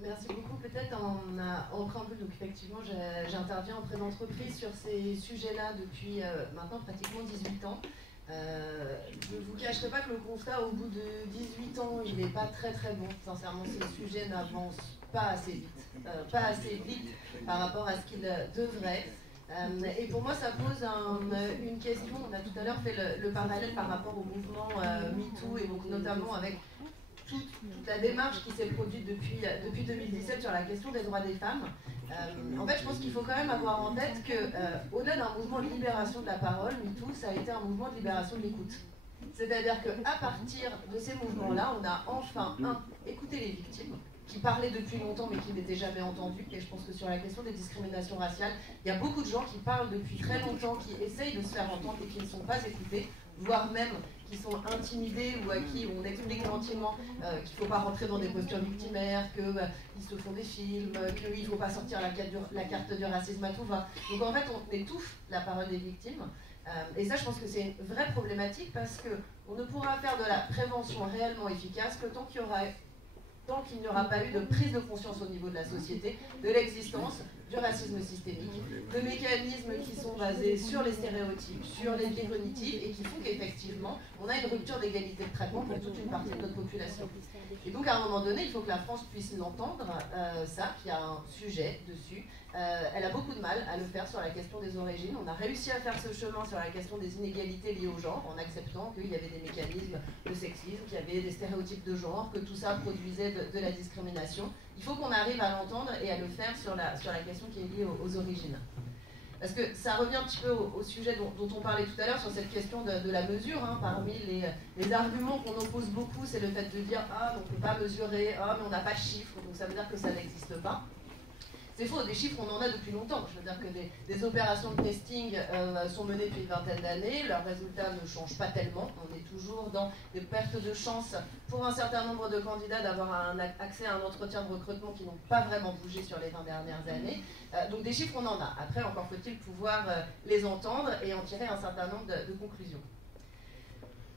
Merci beaucoup. Peut-être en préambule, donc effectivement, j'interviens auprès d'entreprises sur ces sujets-là depuis maintenant pratiquement 18 ans. Je ne vous cacherai pas que le constat, au bout de 18 ans, il n'est pas très très bon. Sincèrement, ces sujets n'avancent pas assez vite par rapport à ce qu'ils devraient. Et pour moi, ça pose une question. On a tout à l'heure fait le parallèle par rapport au mouvement MeToo, et donc notamment avec toute la démarche qui s'est produite depuis 2017 sur la question des droits des femmes. En fait, je pense qu'il faut quand même avoir en tête qu'au-delà d'un mouvement de libération de la parole, MeToo, ça a été un mouvement de libération de l'écoute. C'est-à-dire qu'à partir de ces mouvements-là, on a enfin, écouté les victimes, qui parlaient depuis longtemps mais qui n'étaient jamais entendues. Et je pense que sur la question des discriminations raciales, il y a beaucoup de gens qui parlent depuis très longtemps, qui essayent de se faire entendre et qui ne sont pas écoutés, voire même qui sont intimidés ou à qui on explique gentiment qu'il ne faut pas rentrer dans des postures victimaires, qu'ils se font des films, qu'il ne faut pas sortir la carte du racisme à tout va. Donc en fait, on étouffe la parole des victimes. Et ça, je pense que c'est une vraie problématique parce qu'on ne pourra faire de la prévention réellement efficace que tant qu'il n'y aura pas eu de prise de conscience au niveau de la société de l'existence du racisme systémique, de mécanismes qui sont basés sur les stéréotypes, sur les biais cognitifs et qui font qu'effectivement, on a une rupture d'égalité de traitement pour toute une partie de notre population. Et donc, à un moment donné, il faut que la France puisse l'entendre, ça, qu'il y a un sujet dessus. Elle a beaucoup de mal à le faire sur la question des origines. On a réussi à faire ce chemin sur la question des inégalités liées au genre, en acceptant qu'il y avait des mécanismes de sexisme, qu'il y avait des stéréotypes de genre, que tout ça produisait de la discrimination. Il faut qu'on arrive à l'entendre et à le faire sur la question qui est liée aux origines. Parce que ça revient un petit peu au sujet dont on parlait tout à l'heure, sur cette question de la mesure. Parmi les arguments qu'on oppose beaucoup, c'est le fait de dire « Ah, on ne peut pas mesurer, ah, mais on n'a pas de chiffres, donc ça veut dire que ça n'existe pas ». C'est faux, des chiffres on en a depuis longtemps. Je veux dire que des opérations de testing sont menées depuis une vingtaine d'années, leurs résultats ne changent pas tellement. On est toujours dans des pertes de chance pour un certain nombre de candidats d'avoir accès à un entretien de recrutement qui n'ont pas vraiment bougé sur les 20 dernières années. Donc des chiffres on en a. Après, encore faut-il pouvoir les entendre et en tirer un certain nombre de conclusions.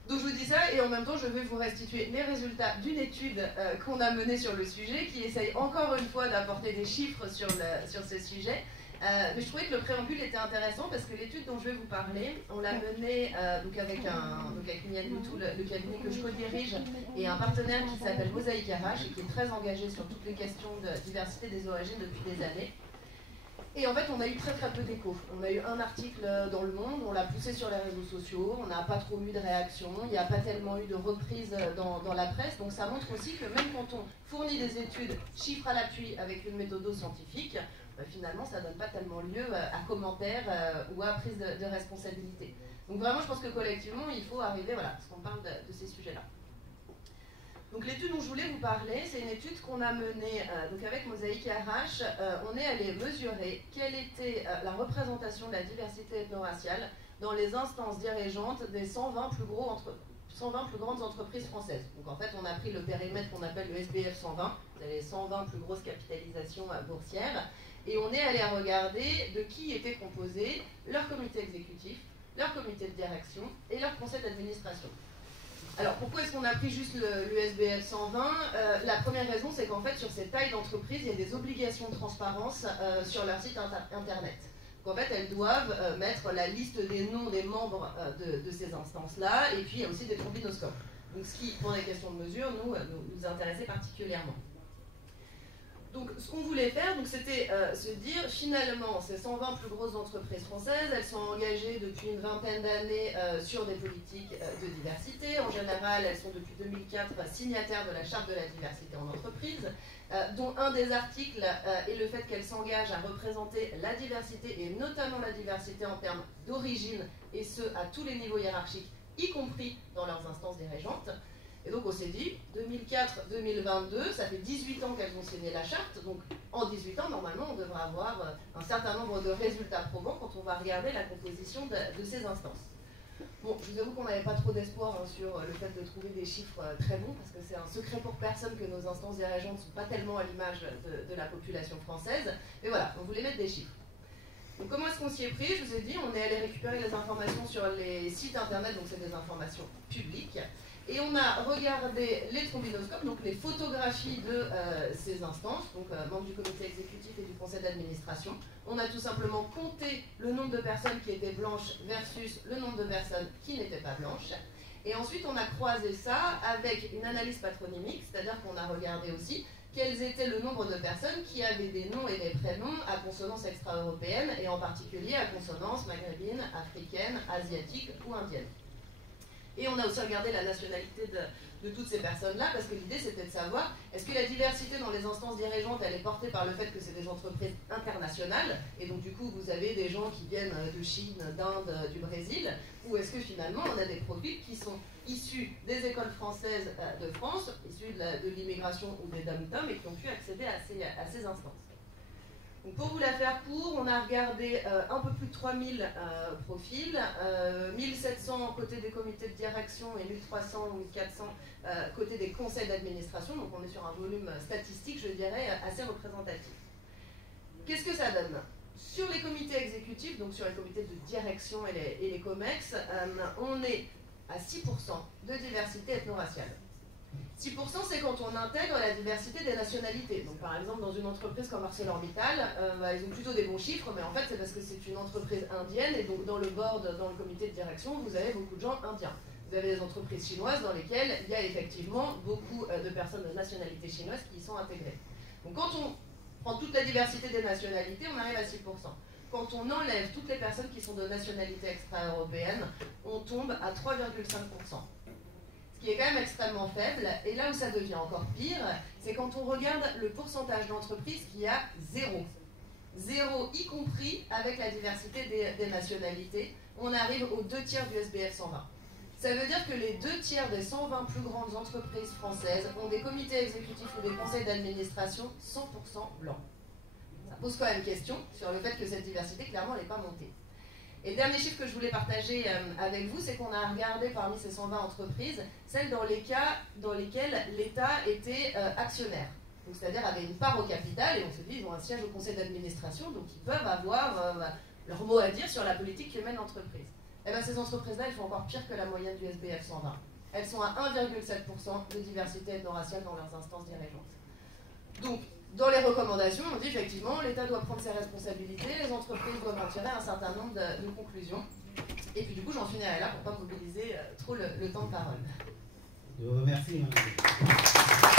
Donc je vous dis ça et en même temps je vais vous restituer les résultats d'une étude qu'on a menée sur le sujet qui essaye encore une fois d'apporter des chiffres sur ce sujet. Mais je trouvais que le préambule était intéressant parce que l'étude dont je vais vous parler, on l'a menée avec Mian Moutou, le cabinet que je co-dirige, et un partenaire qui s'appelle Mosaïque RH et qui est très engagé sur toutes les questions de diversité des origines depuis des années. Et en fait, on a eu très très peu d'écho. On a eu un article dans Le Monde, on l'a poussé sur les réseaux sociaux, on n'a pas trop eu de réaction, il n'y a pas tellement eu de reprise dans la presse. Donc ça montre aussi que même quand on fournit des études, chiffres à l'appui avec une méthode scientifique, finalement ça ne donne pas tellement lieu à commentaires ou à prise de responsabilité. Donc vraiment, je pense que collectivement, il faut arriver, voilà, parce qu'on parle de ces sujets-là. Donc l'étude dont je voulais vous parler, c'est une étude qu'on a menée avec Mosaïque RH. On est allé mesurer quelle était la représentation de la diversité ethno-raciale dans les instances dirigeantes des 120 plus grandes entreprises françaises. Donc en fait, on a pris le périmètre qu'on appelle le SBF 120, les 120 plus grosses capitalisations boursières, et on est allé regarder de qui étaient composés leur comité exécutif, leur comité de direction et leur conseil d'administration. Alors pourquoi est-ce qu'on a pris juste l'USBF 120 ? La première raison, c'est qu'en fait, sur ces tailles d'entreprise, il y a des obligations de transparence sur leur site internet. Donc en fait, elles doivent mettre la liste des noms des membres de ces instances-là, et puis il y a aussi des trombinoscopes. Donc ce qui, pour des questions de mesure, nous intéressait particulièrement. Donc ce qu'on voulait faire, c'était se dire, finalement, ces 120 plus grosses entreprises françaises, elles sont engagées depuis une vingtaine d'années sur des politiques de diversité. En général, elles sont depuis 2004 signataires de la charte de la diversité en entreprise, dont un des articles est le fait qu'elles s'engagent à représenter la diversité, et notamment la diversité en termes d'origine, et ce, à tous les niveaux hiérarchiques, y compris dans leurs instances dirigeantes. Et donc on s'est dit, 2004-2022, ça fait 18 ans qu'elles ont signé la charte, donc en 18 ans, normalement, on devrait avoir un certain nombre de résultats probants quand on va regarder la composition de ces instances. Bon, je vous avoue qu'on n'avait pas trop d'espoir sur le fait de trouver des chiffres très bons, parce que c'est un secret pour personne que nos instances dirigeantes ne sont pas tellement à l'image de la population française, mais voilà, on voulait mettre des chiffres. Donc comment est-ce qu'on s'y est pris ? Je vous ai dit, on est allé récupérer les informations sur les sites internet, donc c'est des informations publiques. Et on a regardé les trombinoscopes, donc les photographies de ces instances, donc membres du comité exécutif et du conseil d'administration. On a tout simplement compté le nombre de personnes qui étaient blanches versus le nombre de personnes qui n'étaient pas blanches. Et ensuite, on a croisé ça avec une analyse patronymique, c'est-à-dire qu'on a regardé aussi quels étaient le nombre de personnes qui avaient des noms et des prénoms à consonance extra-européenne, et en particulier à consonance maghrébine, africaine, asiatique ou indienne. Et on a aussi regardé la nationalité de toutes ces personnes-là, parce que l'idée c'était de savoir, est-ce que la diversité dans les instances dirigeantes, elle est portée par le fait que c'est des entreprises internationales, et donc du coup vous avez des gens qui viennent de Chine, d'Inde, du Brésil, ou est-ce que finalement on a des profils qui sont issus des écoles françaises de France, issus de l'immigration ou des dom-tom, et qui ont pu accéder à ces instances. Donc pour vous la faire court, on a regardé un peu plus de 3000 profils, 1700 côté des comités de direction et 1300 ou 1400 côté des conseils d'administration, donc on est sur un volume statistique, je dirais, assez représentatif. Qu'est-ce que ça donne? Sur les comités exécutifs, donc sur les comités de direction et les COMEX, on est à 6% de diversité ethno-raciale. 6%, c'est quand on intègre la diversité des nationalités. Donc, par exemple, dans une entreprise comme ArcelorMittal, ils ont plutôt des bons chiffres, mais en fait, c'est parce que c'est une entreprise indienne, et donc dans le board, dans le comité de direction, vous avez beaucoup de gens indiens. Vous avez des entreprises chinoises dans lesquelles il y a effectivement beaucoup de personnes de nationalité chinoise qui y sont intégrées. Donc, quand on prend toute la diversité des nationalités, on arrive à 6%. Quand on enlève toutes les personnes qui sont de nationalité extra-européenne, on tombe à 3,5%. Ce qui est quand même extrêmement faible, et là où ça devient encore pire, c'est quand on regarde le pourcentage d'entreprises qui a 0. 0, y compris avec la diversité des nationalités, on arrive aux 2 tiers du SBF 120. Ça veut dire que les 2 tiers des 120 plus grandes entreprises françaises ont des comités exécutifs ou des conseils d'administration 100% blancs. Ça pose quand même question sur le fait que cette diversité, clairement, elle n'est pas montée. Et le dernier chiffre que je voulais partager avec vous, c'est qu'on a regardé parmi ces 120 entreprises, celles dans les cas dans lesquels l'État était actionnaire. C'est-à-dire avait une part au capital, et on se dit ils ont un siège au conseil d'administration, donc ils peuvent avoir leur mot à dire sur la politique que mène l'entreprise. Et bien ces entreprises-là, elles font encore pire que la moyenne du SBF 120. Elles sont à 1,7% de diversité ethno-raciale dans leurs instances dirigeantes. Donc, dans les recommandations, on dit effectivement l'État doit prendre ses responsabilités, les entreprises doivent en tirer un certain nombre de conclusions. Et puis du coup, j'en finis là pour ne pas mobiliser trop le temps de parole. Je vous remercie, madame.